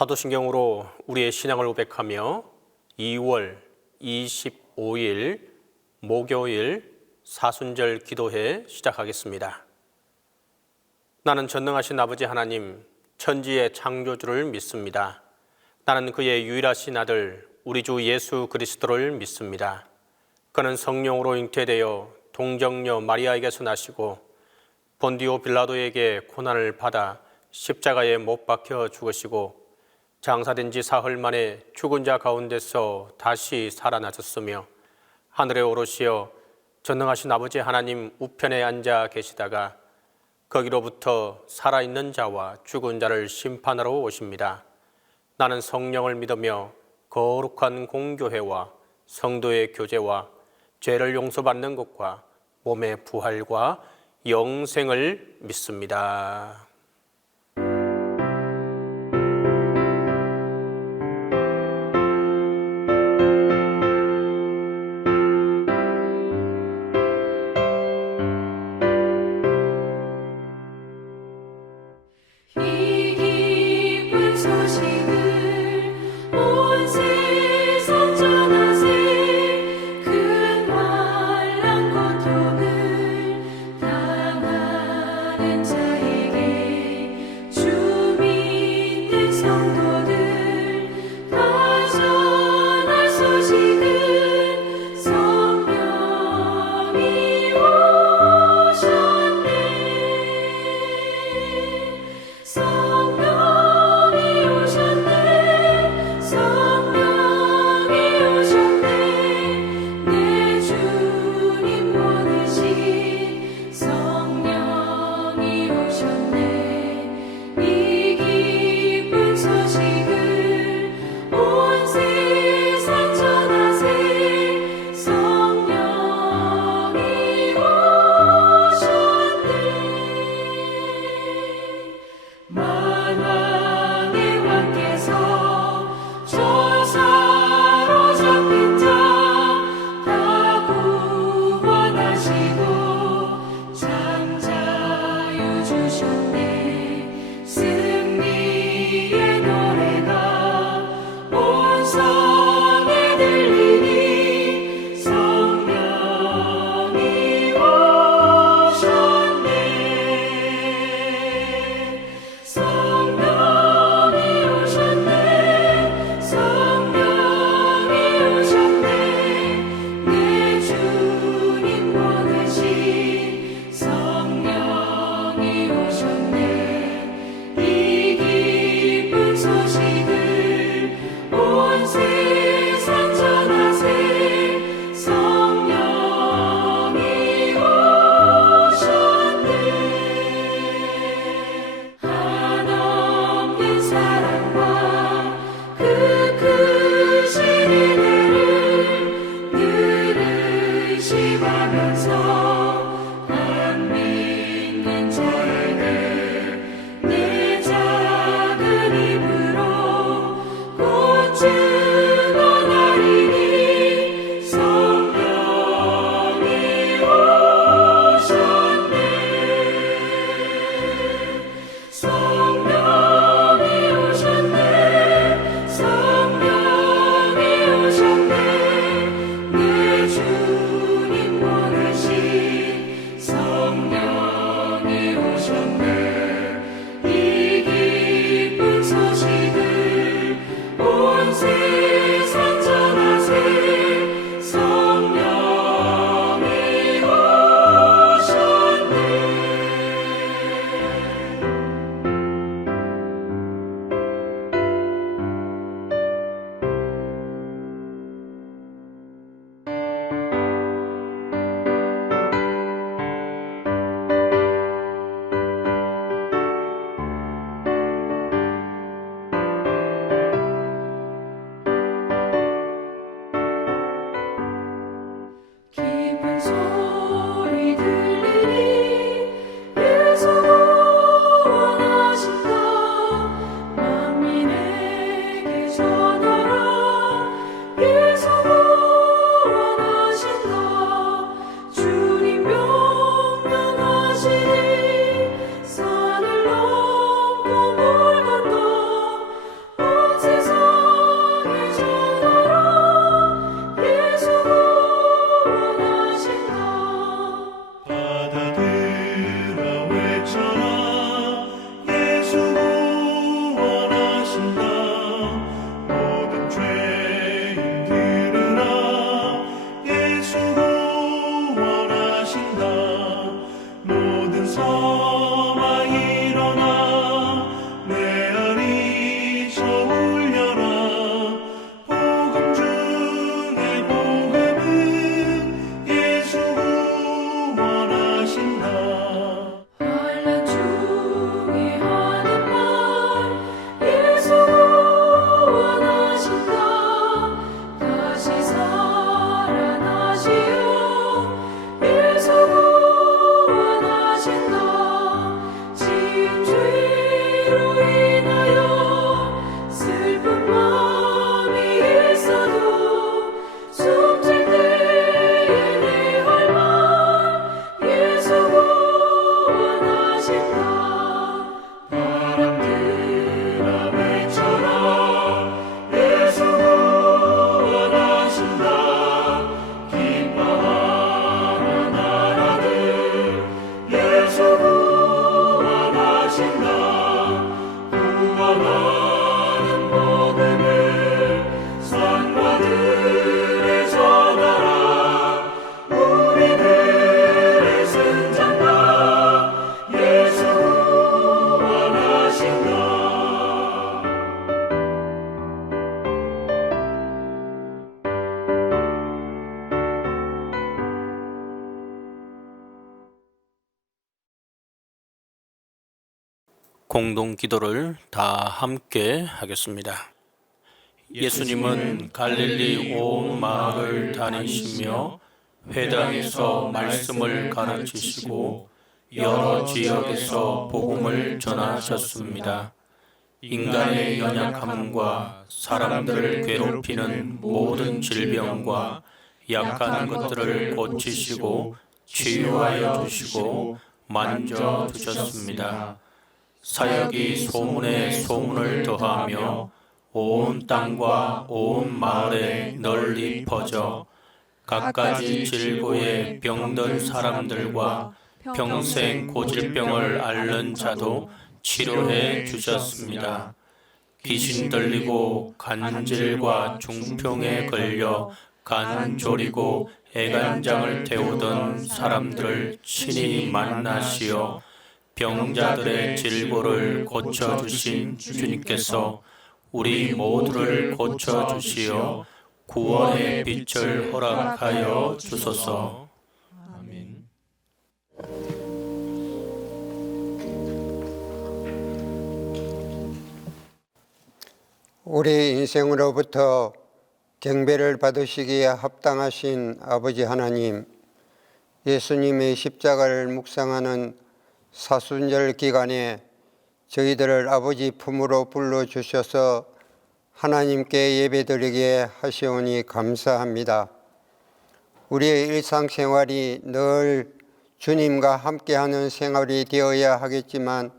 사도신경으로 우리의 신앙을 고백하며 2월 25일 목요일 사순절 기도회 시작하겠습니다. 나는 전능하신 아버지 하나님, 천지의 창조주를 믿습니다. 나는 그의 유일하신 아들 우리 주 예수 그리스도를 믿습니다. 그는 성령으로 잉태되어 동정녀 마리아에게서 나시고 본디오 빌라도에게 고난을 받아 십자가에 못 박혀 죽으시고 장사된 지 사흘 만에 죽은 자 가운데서 다시 살아나셨으며 하늘에 오르시어 전능하신 아버지 하나님 우편에 앉아 계시다가 거기로부터 살아있는 자와 죽은 자를 심판하러 오십니다. 나는 성령을 믿으며 거룩한 공교회와 성도의 교제와 죄를 용서받는 것과 몸의 부활과 영생을 믿습니다. 당하는 자에게 공동 기도를 다 함께 하겠습니다. 예수님은 갈릴리 온 마을을 다니시며 회당에서 말씀을 가르치시고 여러 지역에서 복음을 전하셨습니다. 인간의 연약함과 사람들을 괴롭히는 모든 질병과 약한 것들을 고치시고 치유하여 주시고 만져 주셨습니다. 사역이 소문에 소문을 더하며 온 땅과 온 마을에 널리 퍼져 갖가지 질고에 병든 사람들과 평생 고질병을 앓는 자도 치료해 주셨습니다. 귀신 들리고 간질과 중풍에 걸려 간 졸이고 애간장을 태우던 사람들을 친히 만나시어 병자들의 질고를 고쳐주신 주님께서 우리 모두를 고쳐주시어 구원의 빛을 허락하여 주소서. 아멘. 우리 인생으로부터 경배를 받으시기에 합당하신 아버지 하나님, 예수님의 십자가를 묵상하는 사순절 기간에 저희들을 아버지 품으로 불러주셔서 하나님께 예배드리게 하시오니 감사합니다. 우리의 일상생활이 늘 주님과 함께하는 생활이 되어야 하겠지만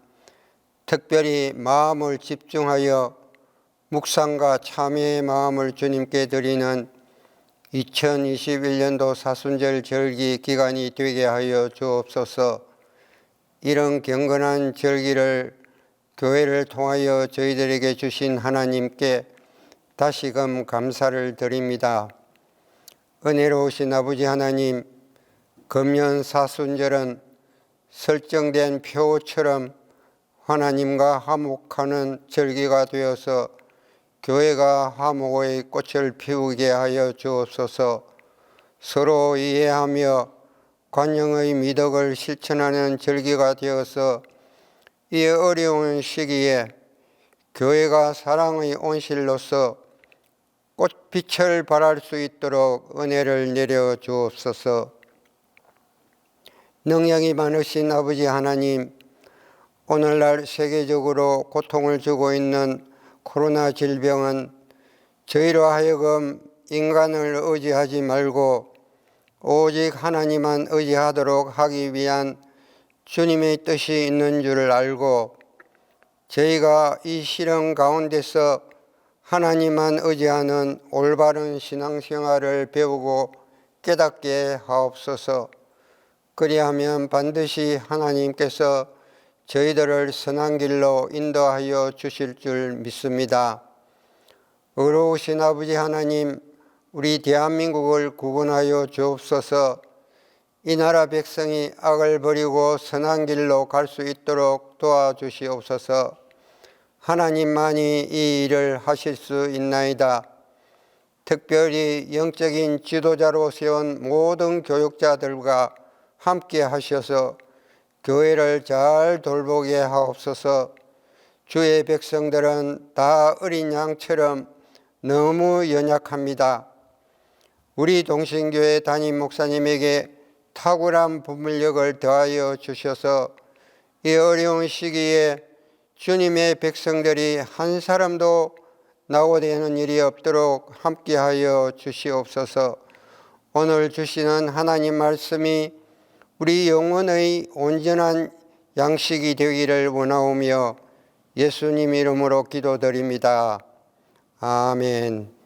특별히 마음을 집중하여 묵상과 참회의 마음을 주님께 드리는 2021년도 사순절 절기 기간이 되게 하여 주옵소서. 이런 경건한 절기를 교회를 통하여 저희들에게 주신 하나님께 다시금 감사를 드립니다. 은혜로우신 아버지 하나님, 금년 사순절은 설정된 표처럼 하나님과 화목하는 절기가 되어서 교회가 화목의 꽃을 피우게 하여 주옵소서. 서로 이해하며 관용의 미덕을 실천하는 절기가 되어서 이 어려운 시기에 교회가 사랑의 온실로서 꽃빛을 발할 수 있도록 은혜를 내려 주옵소서. 능력이 많으신 아버지 하나님, 오늘날 세계적으로 고통을 주고 있는 코로나 질병은 저희로 하여금 인간을 의지하지 말고 오직 하나님만 의지하도록 하기 위한 주님의 뜻이 있는 줄을 알고 저희가 이 시련 가운데서 하나님만 의지하는 올바른 신앙생활을 배우고 깨닫게 하옵소서. 그리하면 반드시 하나님께서 저희들을 선한 길로 인도하여 주실 줄 믿습니다. 의로우신 아버지 하나님, 우리 대한민국을 구원하여 주옵소서. 이 나라 백성이 악을 버리고 선한 길로 갈 수 있도록 도와주시옵소서. 하나님만이 이 일을 하실 수 있나이다. 특별히 영적인 지도자로 세운 모든 교육자들과 함께 하셔서 교회를 잘 돌보게 하옵소서. 주의 백성들은 다 어린 양처럼 너무 연약합니다. 우리 동신교회 담임 목사님에게 탁월한 분별력을 더하여 주셔서 이 어려운 시기에 주님의 백성들이 한 사람도 낙오되는 일이 없도록 함께하여 주시옵소서. 오늘 주시는 하나님 말씀이 우리 영혼의 온전한 양식이 되기를 원하오며 예수님 이름으로 기도드립니다. 아멘.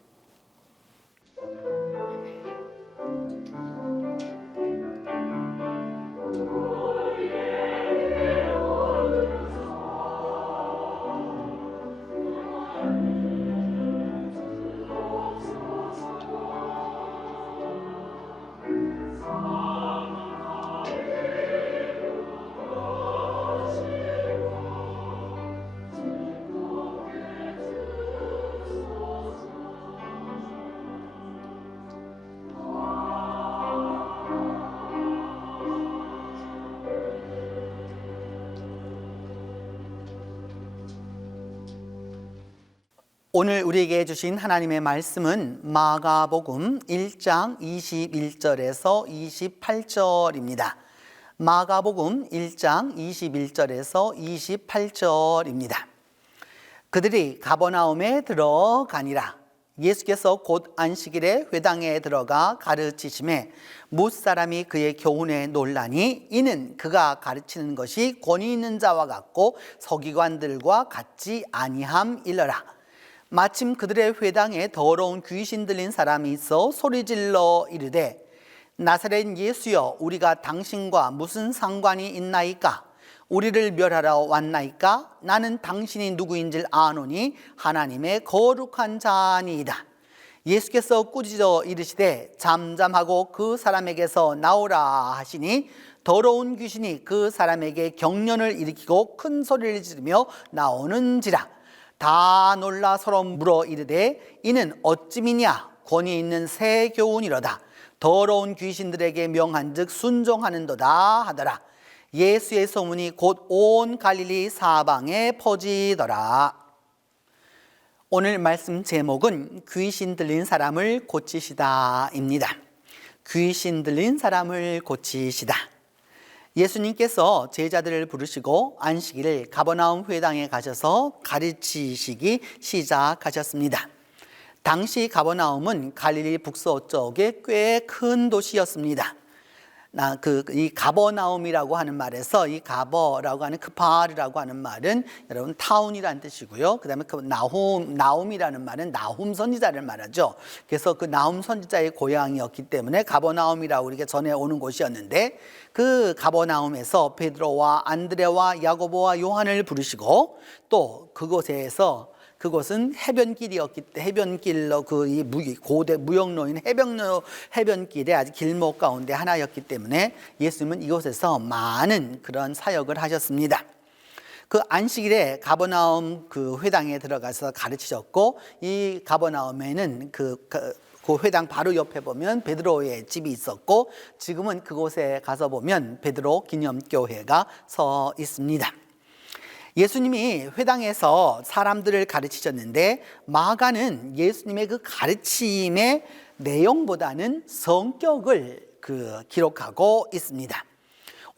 오늘 우리에게 주신 하나님의 말씀은 마가복음 1장 21절에서 28절입니다. 마가복음 1장 21절에서 28절입니다. 그들이 가버나움에 들어가니라. 예수께서 곧 안식일에 회당에 들어가 가르치심에 무사람이 그의 교훈에 놀라니 이는 그가 가르치는 것이 권위 있는 자와 같고 서기관들과 같지 아니함이러라. 마침 그들의 회당에 더러운 귀신 들린 사람이 있어 소리질러 이르되 나사렛 예수여, 우리가 당신과 무슨 상관이 있나이까? 우리를 멸하러 왔나이까? 나는 당신이 누구인지 아노니 하나님의 거룩한 자니이다. 예수께서 꾸짖어 이르시되 잠잠하고 그 사람에게서 나오라 하시니 더러운 귀신이 그 사람에게 경련을 일으키고 큰 소리를 지르며 나오는지라. 다 놀라 서로 물어 이르되 이는 어찌미냐? 권위 있는 새 교훈이로다. 더러운 귀신들에게 명한즉 순종하는도다 하더라. 예수의 소문이 곧 온 갈릴리 사방에 퍼지더라. 오늘 말씀 제목은 귀신 들린 사람을 고치시다입니다. 귀신 들린 사람을 고치시다. 예수님께서 제자들을 부르시고 안식일을 가버나움 회당에 가셔서 가르치시기 시작하셨습니다. 당시 가버나움은 갈릴리 북서쪽에 꽤 큰 도시였습니다. 이 가버나움이라고 하는 말에서 이 가버라고 하는 크파르라고 하는 말은 여러분 타운이라는 뜻이고요. 그다음에 그 나움이라는 말은 나훔 선지자를 말하죠. 그래서 그 나훔 선지자의 고향이었기 때문에 가버나움이라고 우리가 전해오는 곳이었는데 그 가버나움에서 베드로와 안드레와 야고보와 요한을 부르시고 또 그곳은 해변길이었기 때문에 해변길로 고대 무역로인 해변길의 아주 길목 가운데 하나였기 때문에 예수님은 이곳에서 많은 그런 사역을 하셨습니다. 그 안식일에 가버나움 그 회당에 들어가서 가르치셨고 이 가버나움에는 그 회당 바로 옆에 보면 베드로의 집이 있었고 지금은 그곳에 가서 보면 베드로 기념교회가 서 있습니다. 예수님이 회당에서 사람들을 가르치셨는데 마가는 예수님의 그 가르침의 내용보다는 성격을 기록하고 있습니다.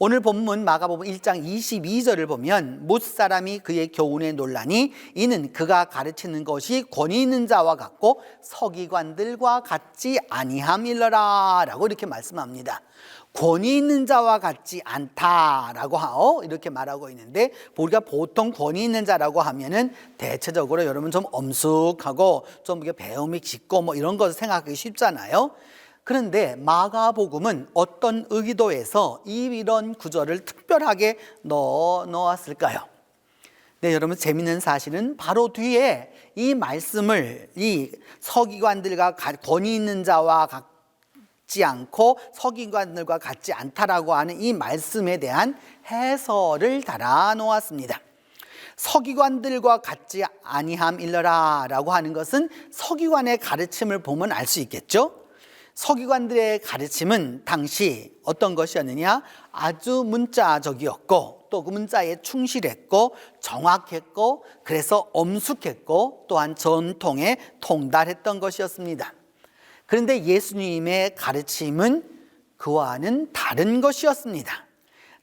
오늘 본문 마가복음 1장 22절을 보면 무사람이 그의 교훈에 놀라니 이는 그가 가르치는 것이 권위 있는 자와 같고 서기관들과 같지 아니함일러라 라고 이렇게 말씀합니다. 권위 있는 자와 같지 않다라고 이렇게 말하고 있는데 우리가 보통 권위 있는 자라고 하면은 대체적으로 여러분 좀 엄숙하고 좀 배움이 깊고 뭐 이런 것을 생각하기 쉽잖아요. 그런데 마가복음은 어떤 의도에서 이런 구절을 특별하게 넣었을까요? 네, 여러분 재미있는 사실은 바로 뒤에 이 말씀을 이 서기관들과 권위 있는 자와 같지 않고 서기관들과 같지 않다라고 하는 이 말씀에 대한 해설을 달아 놓았습니다. 서기관들과 같지 아니함일러라 라고 하는 것은 서기관의 가르침을 보면 알 수 있겠죠. 서기관들의 가르침은 당시 어떤 것이었느냐, 아주 문자적이었고 또 그 문자에 충실했고 정확했고 그래서 엄숙했고 또한 전통에 통달했던 것이었습니다. 그런데 예수님의 가르침은 그와는 다른 것이었습니다.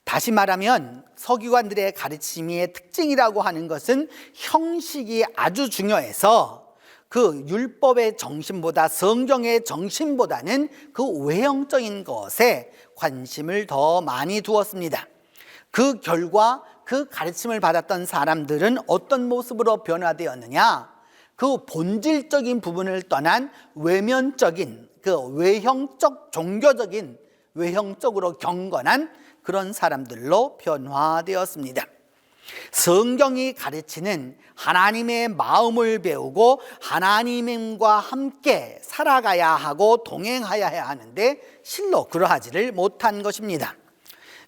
다시 말하면 서기관들의 가르침의 특징이라고 하는 것은 형식이 아주 중요해서 그 율법의 정신보다 성경의 정신보다는 그 외형적인 것에 관심을 더 많이 두었습니다. 그 결과 그 가르침을 받았던 사람들은 어떤 모습으로 변화되었느냐? 그 본질적인 부분을 떠난 외면적인 그 외형적 종교적인 외형적으로 경건한 그런 사람들로 변화되었습니다. 성경이 가르치는 하나님의 마음을 배우고 하나님과 함께 살아가야 하고 동행하여야 하는데 실로 그러하지를 못한 것입니다.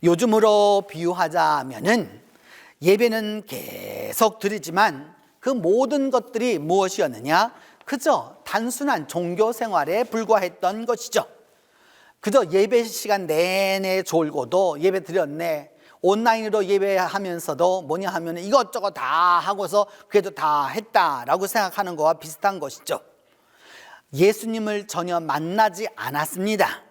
요즘으로 비유하자면은 예배는 계속 드리지만 그 모든 것들이 무엇이었느냐? 그저 단순한 종교 생활에 불과했던 것이죠. 그저 예배 시간 내내 졸고도 예배 드렸네, 온라인으로 예배하면서도 뭐냐 하면 이것저것 다 하고서 그래도 다 했다라고 생각하는 거와 비슷한 것이죠. 예수님을 전혀 만나지 않았습니다.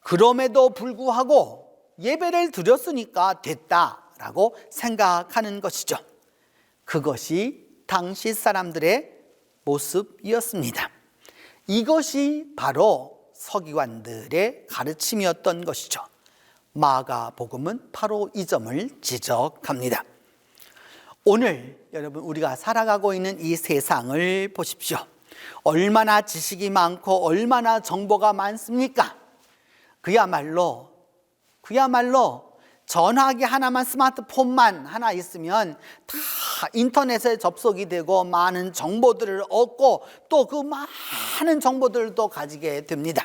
그럼에도 불구하고 예배를 드렸으니까 됐다라고 생각하는 것이죠. 그것이 당시 사람들의 모습이었습니다. 이것이 바로 서기관들의 가르침이었던 것이죠. 마가복음은 바로 이 점을 지적합니다. 오늘 여러분 우리가 살아가고 있는 이 세상을 보십시오. 얼마나 지식이 많고 얼마나 정보가 많습니까? 그야말로 전화기 하나만, 스마트폰만 하나 있으면 다 인터넷에 접속이 되고 많은 정보들을 얻고 또 그 많은 정보들도 가지게 됩니다.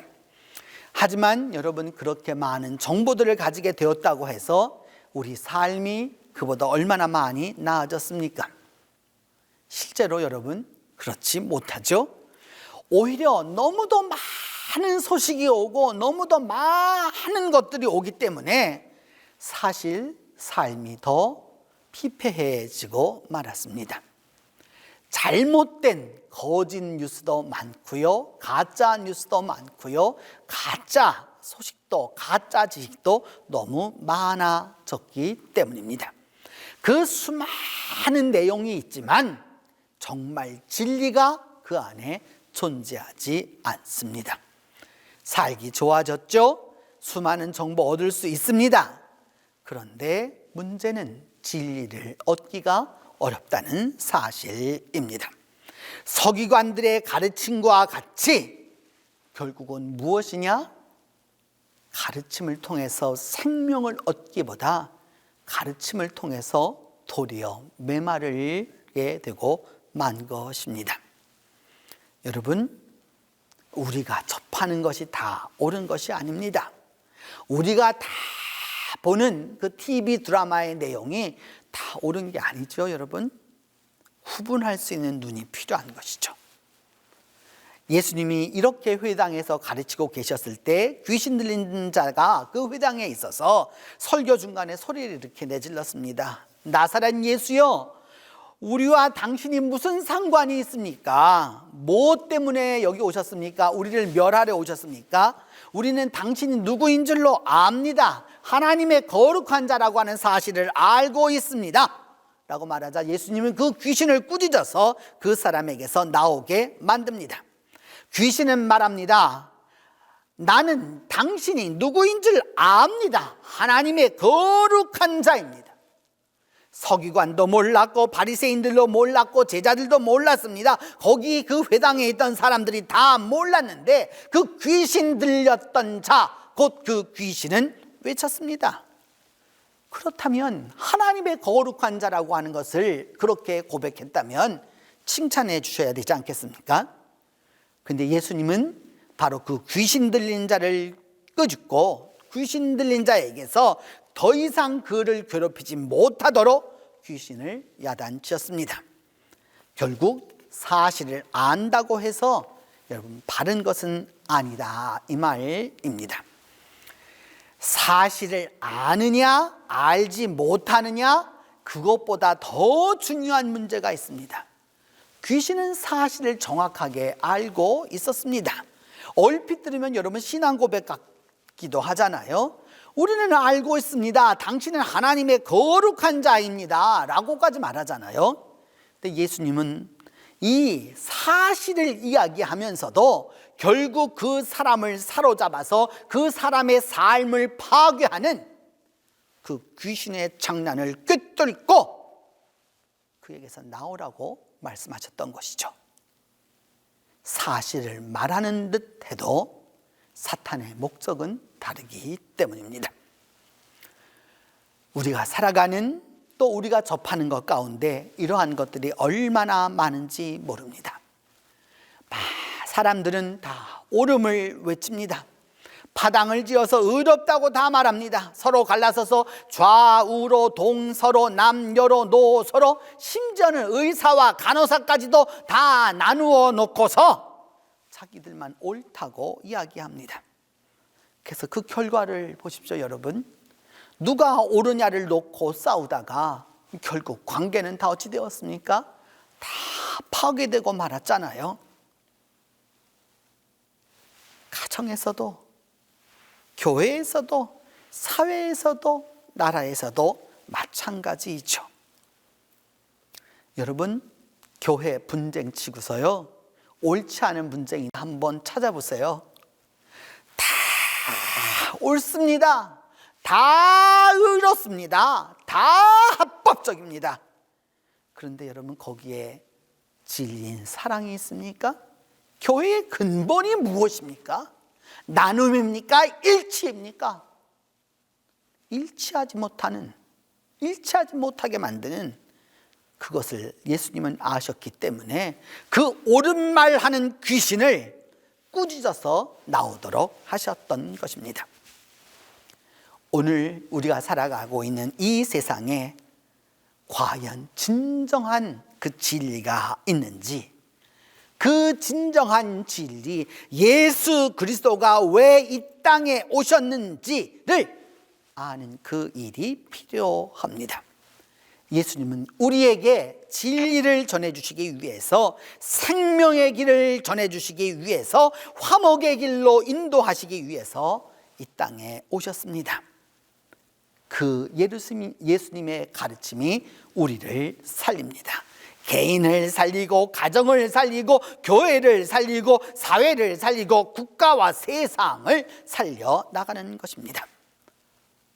하지만 여러분, 그렇게 많은 정보들을 가지게 되었다고 해서 우리 삶이 그보다 얼마나 많이 나아졌습니까? 실제로 여러분 그렇지 못하죠. 오히려 너무도 많은 소식이 오고 너무도 많은 것들이 오기 때문에 사실 삶이 더 피폐해지고 말았습니다. 잘못된 거짓 뉴스도 많고요, 가짜 뉴스도 많고요, 가짜 소식도 가짜 지식도 너무 많아졌기 때문입니다. 그 수많은 내용이 있지만 정말 진리가 그 안에 존재하지 않습니다. 살기 좋아졌죠? 수많은 정보 얻을 수 있습니다. 그런데 문제는 진리를 얻기가 어렵다는 사실입니다. 서기관들의 가르침과 같이 결국은 무엇이냐? 가르침을 통해서 생명을 얻기보다 가르침을 통해서 도리어 메마르게 되고 만 것입니다. 여러분, 우리가 접하는 것이 다 옳은 것이 아닙니다. 우리가 다 보는 그 TV 드라마의 내용이 다 옳은 게 아니죠, 여러분. 구분할 수 있는 눈이 필요한 것이죠. 예수님이 이렇게 회당에서 가르치고 계셨을 때 귀신 들린 자가 그 회당에 있어서 설교 중간에 소리를 이렇게 내질렀습니다. 나사렛 예수여, 우리와 당신이 무슨 상관이 있습니까? 뭐 때문에 여기 오셨습니까? 우리를 멸하러 오셨습니까? 우리는 당신이 누구인 줄로 압니다. 하나님의 거룩한 자라고 하는 사실을 알고 있습니다. 라고 말하자 예수님은 그 귀신을 꾸짖어서 그 사람에게서 나오게 만듭니다. 귀신은 말합니다. 나는 당신이 누구인 줄 압니다. 하나님의 거룩한 자입니다. 서기관도 몰랐고 바리새인들도 몰랐고 제자들도 몰랐습니다. 거기 그 회당에 있던 사람들이 다 몰랐는데 그 귀신 들렸던 자, 곧 그 귀신은 외쳤습니다. 그렇다면 하나님의 거룩한 자라고 하는 것을 그렇게 고백했다면 칭찬해 주셔야 되지 않겠습니까? 근데 예수님은 바로 그 귀신 들린 자를 끄집고 귀신 들린 자에게서 더 이상 그를 괴롭히지 못하도록 귀신을 야단치었습니다. 결국 사실을 안다고 해서 여러분 바른 것은 아니다, 이 말입니다. 사실을 아느냐 알지 못하느냐, 그것보다 더 중요한 문제가 있습니다. 귀신은 사실을 정확하게 알고 있었습니다. 얼핏 들으면 여러분 신앙 고백 같기도 하잖아요. 우리는 알고 있습니다. 당신은 하나님의 거룩한 자입니다 라고까지 말하잖아요. 근데 예수님은 이 사실을 이야기하면서도 결국 그 사람을 사로잡아서 그 사람의 삶을 파괴하는 그 귀신의 장난을 꿰뚫고 그에게서 나오라고 말씀하셨던 것이죠. 사실을 말하는 듯 해도 사탄의 목적은 다르기 때문입니다. 우리가 살아가는 또 우리가 접하는 것 가운데 이러한 것들이 얼마나 많은지 모릅니다. 사람들은 다 옳음을 외칩니다. 파당을 지어서 의롭다고 다 말합니다. 서로 갈라서서 좌우로 동서로 남녀로 노서로 심지어는 의사와 간호사까지도 다 나누어 놓고서 자기들만 옳다고 이야기합니다. 그래서 그 결과를 보십시오, 여러분. 누가 옳으냐를 놓고 싸우다가 결국 관계는 다 어찌 되었습니까? 다 파괴되고 말았잖아요. 가정에서도, 교회에서도, 사회에서도, 나라에서도 마찬가지이죠. 여러분, 교회 분쟁 치고서요, 옳지 않은 분쟁이 한번 찾아보세요. 다 옳습니다. 다 의롭습니다. 다 합법적입니다. 그런데 여러분, 거기에 진리인 사랑이 있습니까? 교회의 근본이 무엇입니까? 나눔입니까? 일치입니까? 일치하지 못하게 만드는 그것을 예수님은 아셨기 때문에 그 옳은 말 하는 귀신을 꾸짖어서 나오도록 하셨던 것입니다. 오늘 우리가 살아가고 있는 이 세상에 과연 진정한 그 진리가 있는지, 그 진정한 진리, 예수 그리스도가 왜 이 땅에 오셨는지를 아는 그 일이 필요합니다. 예수님은 우리에게 진리를 전해주시기 위해서, 생명의 길을 전해주시기 위해서, 화목의 길로 인도하시기 위해서 이 땅에 오셨습니다. 그 예수님의 가르침이 우리를 살립니다. 개인을 살리고, 가정을 살리고, 교회를 살리고, 사회를 살리고, 국가와 세상을 살려 나가는 것입니다.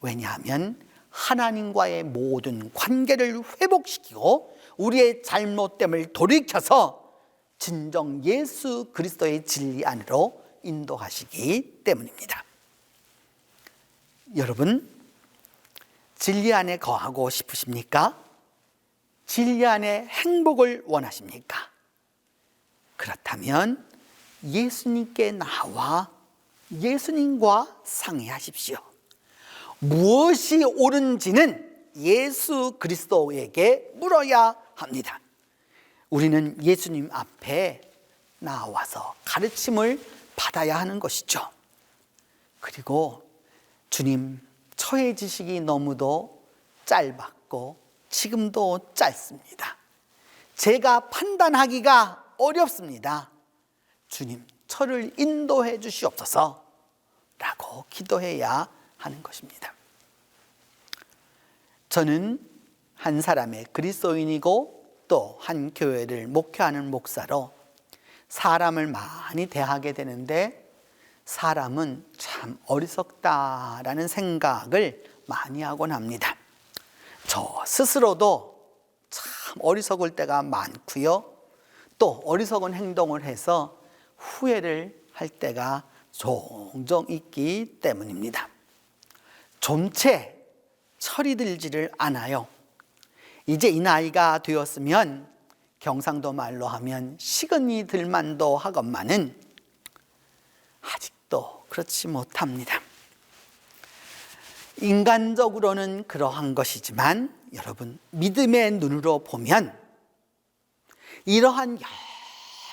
왜냐하면 하나님과의 모든 관계를 회복시키고 우리의 잘못됨을 돌이켜서 진정 예수 그리스도의 진리 안으로 인도하시기 때문입니다. 여러분, 진리 안에 거하고 싶으십니까? 진리 안에 행복을 원하십니까? 그렇다면 예수님께 나와 예수님과 상의하십시오. 무엇이 옳은지는 예수 그리스도에게 물어야 합니다. 우리는 예수님 앞에 나와서 가르침을 받아야 하는 것이죠. 그리고 주님, 저의 지식이 너무도 짧았고 지금도 짧습니다. 제가 판단하기가 어렵습니다. 주님, 저를 인도해 주시옵소서 라고 기도해야 하는 것입니다. 저는 한 사람의 그리스도인이고 또 한 교회를 목회하는 목사로 사람을 많이 대하게 되는데, 사람은 참 어리석다라는 생각을 많이 하곤 합니다. 저 스스로도 참 어리석을 때가 많고요, 또 어리석은 행동을 해서 후회를 할 때가 종종 있기 때문입니다. 좀채 철이 들지를 않아요. 이제 이 나이가 되었으면 경상도 말로 하면 식은이 들만도 하건만은 아직도 그렇지 못합니다. 인간적으로는 그러한 것이지만 여러분, 믿음의 눈으로 보면 이러한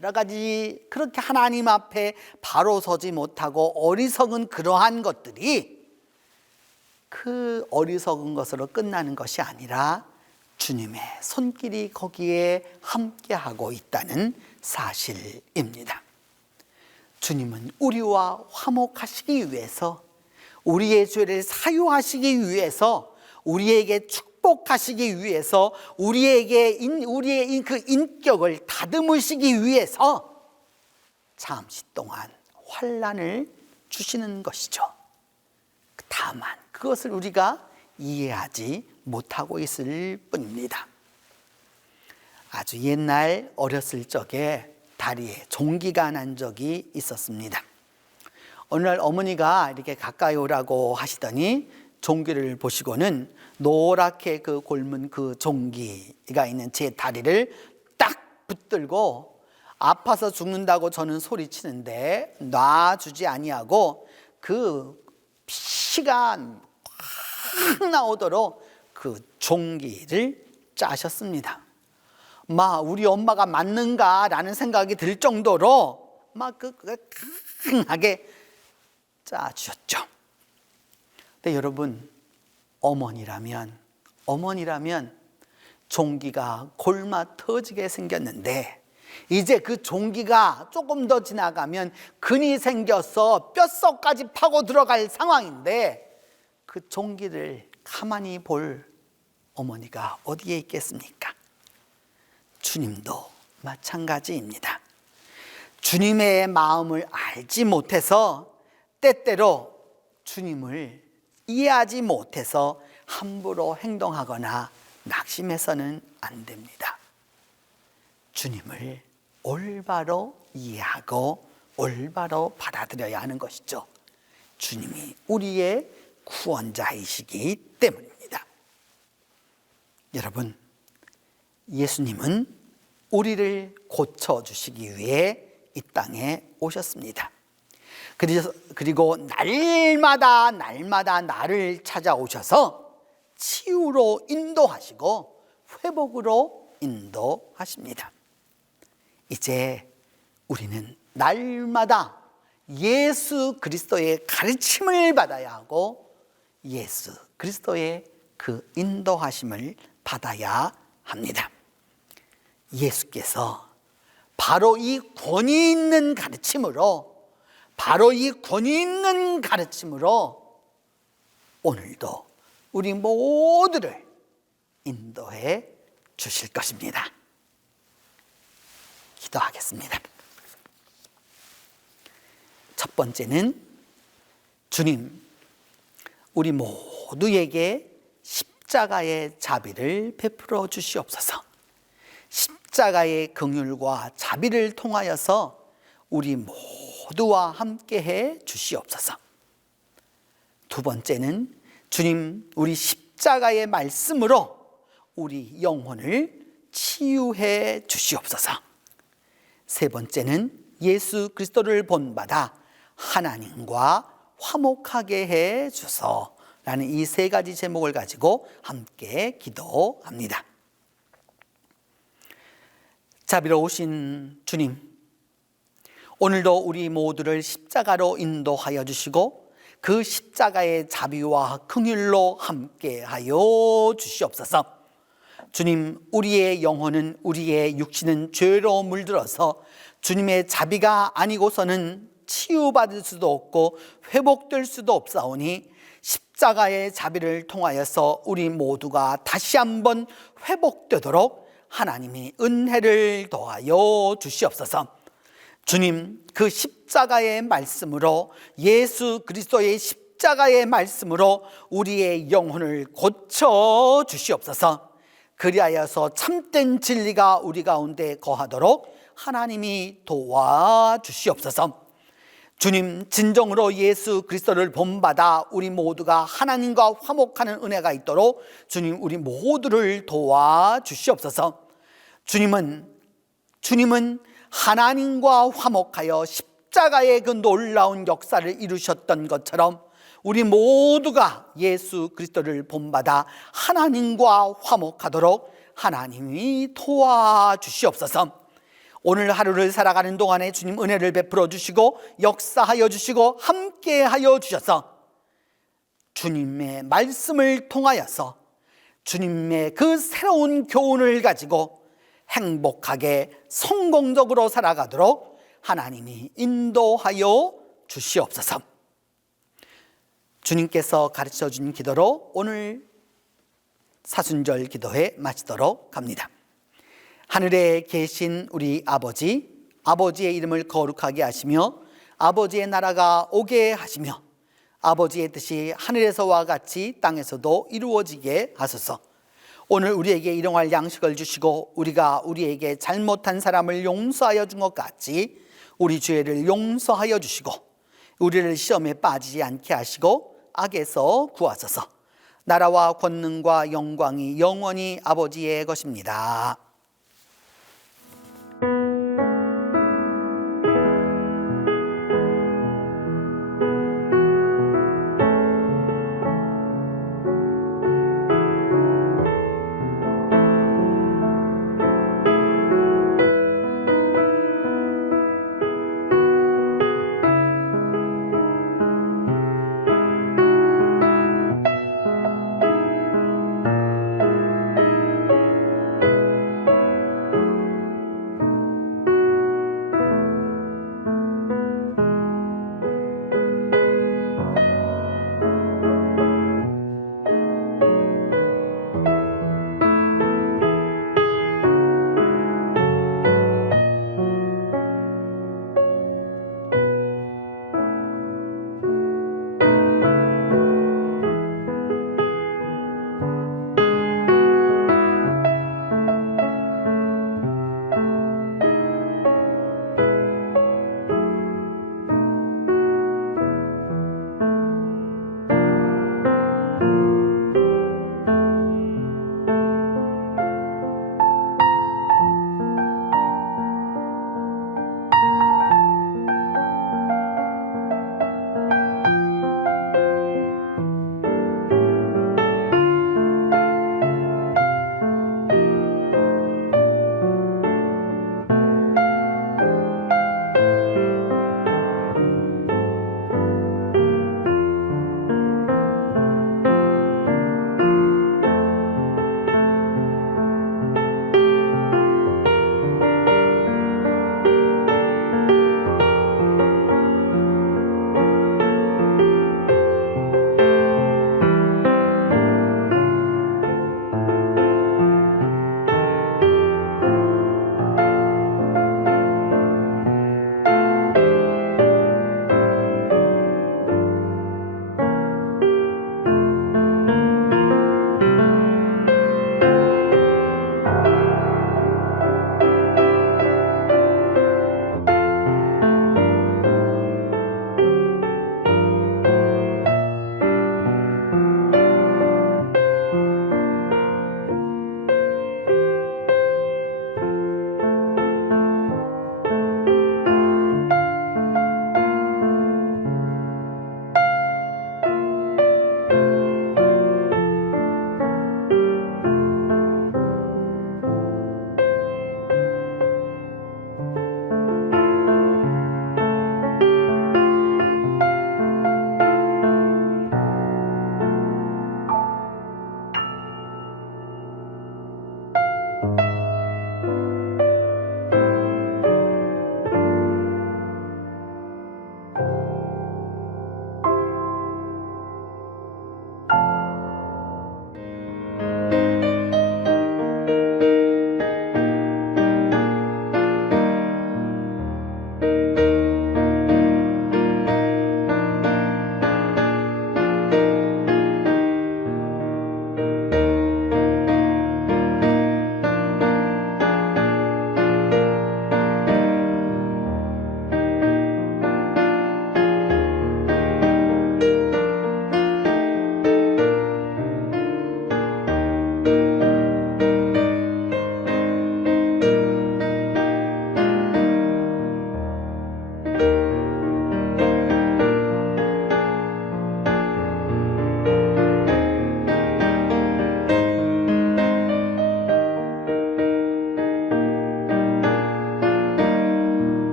여러 가지 그렇게 하나님 앞에 바로 서지 못하고 어리석은 그러한 것들이 그 어리석은 것으로 끝나는 것이 아니라 주님의 손길이 거기에 함께하고 있다는 사실입니다. 주님은 우리와 화목하시기 위해서, 우리의 죄를 사유하시기 위해서, 우리에게 축복하시기 위해서, 우리의 그 인격을 다듬으시기 위해서 잠시 동안 환난을 주시는 것이죠. 다만 그것을 우리가 이해하지 못하고 있을 뿐입니다. 아주 옛날 어렸을 적에 다리에 종기가 난 적이 있었습니다. 어느 날 어머니가 이렇게 가까이 오라고 하시더니 종기를 보시고는 노랗게 그 곪은 그 종기가 있는 제 다리를 딱 붙들고 아파서 죽는다고 저는 소리치는데 놔주지 아니하고 그 피가 확 나오도록 그 종기를 짜셨습니다. 우리 엄마가 맞는가라는 생각이 들 정도로 강하게 짜주셨죠. 근데 여러분, 어머니라면 종기가 골마 터지게 생겼는데 이제 그 종기가 조금 더 지나가면 근이 생겨서 뼛속까지 파고 들어갈 상황인데 그 종기를 가만히 볼 어머니가 어디에 있겠습니까? 주님도 마찬가지입니다. 주님의 마음을 알지 못해서 때때로 주님을 이해하지 못해서 함부로 행동하거나 낙심해서는 안 됩니다. 주님을 올바로 이해하고 올바로 받아들여야 하는 것이죠. 주님이 우리의 구원자이시기 때문입니다. 여러분, 예수님은 우리를 고쳐주시기 위해 이 땅에 오셨습니다. 그리고 날마다 나를 찾아오셔서 치유로 인도하시고 회복으로 인도하십니다. 이제 우리는 날마다 예수 그리스도의 가르침을 받아야 하고 예수 그리스도의 그 인도하심을 받아야 합니다. 예수께서 바로 이 권위 있는 가르침으로 오늘도 우리 모두를 인도해 주실 것입니다. 기도하겠습니다. 첫 번째는 주님, 우리 모두에게 십자가의 자비를 베풀어 주시옵소서. 십자가의 긍휼과 자비를 통하여서 우리 모두와 함께해 주시옵소서. 두 번째는 주님, 우리 십자가의 말씀으로 우리 영혼을 치유해 주시옵소서. 세 번째는 예수 그리스도를 본받아 하나님과 화목하게 해 주소라는 이 세 가지 제목을 가지고 함께 기도합니다. 자비로우신 주님, 오늘도 우리 모두를 십자가로 인도하여 주시고 그 십자가의 자비와 긍휼로 함께하여 주시옵소서. 주님, 우리의 영혼은, 우리의 육신은 죄로 물들어서 주님의 자비가 아니고서는 치유받을 수도 없고 회복될 수도 없사오니 십자가의 자비를 통하여서 우리 모두가 다시 한번 회복되도록 하나님이 은혜를 더하여 주시옵소서. 주님, 그 십자가의 말씀으로, 예수 그리스도의 십자가의 말씀으로 우리의 영혼을 고쳐 주시옵소서. 그리하여서 참된 진리가 우리 가운데 거하도록 하나님이 도와주시옵소서. 주님, 진정으로 예수 그리스도를 본받아 우리 모두가 하나님과 화목하는 은혜가 있도록 주님, 우리 모두를 도와주시옵소서. 주님은 하나님과 화목하여 십자가의 그 놀라운 역사를 이루셨던 것처럼 우리 모두가 예수 그리스도를 본받아 하나님과 화목하도록 하나님이 도와주시옵소서. 오늘 하루를 살아가는 동안에 주님 은혜를 베풀어 주시고 역사하여 주시고 함께하여 주셔서 주님의 말씀을 통하여서 주님의 그 새로운 교훈을 가지고 행복하게 성공적으로 살아가도록 하나님이 인도하여 주시옵소서. 주님께서 가르쳐 준 기도로 오늘 사순절 기도회 마치도록 합니다. 하늘에 계신 우리 아버지, 아버지의 이름을 거룩하게 하시며 아버지의 나라가 오게 하시며 아버지의 뜻이 하늘에서와 같이 땅에서도 이루어지게 하소서. 오늘 우리에게 일용할 양식을 주시고 우리가 우리에게 잘못한 사람을 용서하여 준 것 같이 우리 죄를 용서하여 주시고 우리를 시험에 빠지지 않게 하시고 악에서 구하소서. 나라와 권능과 영광이 영원히 아버지의 것입니다.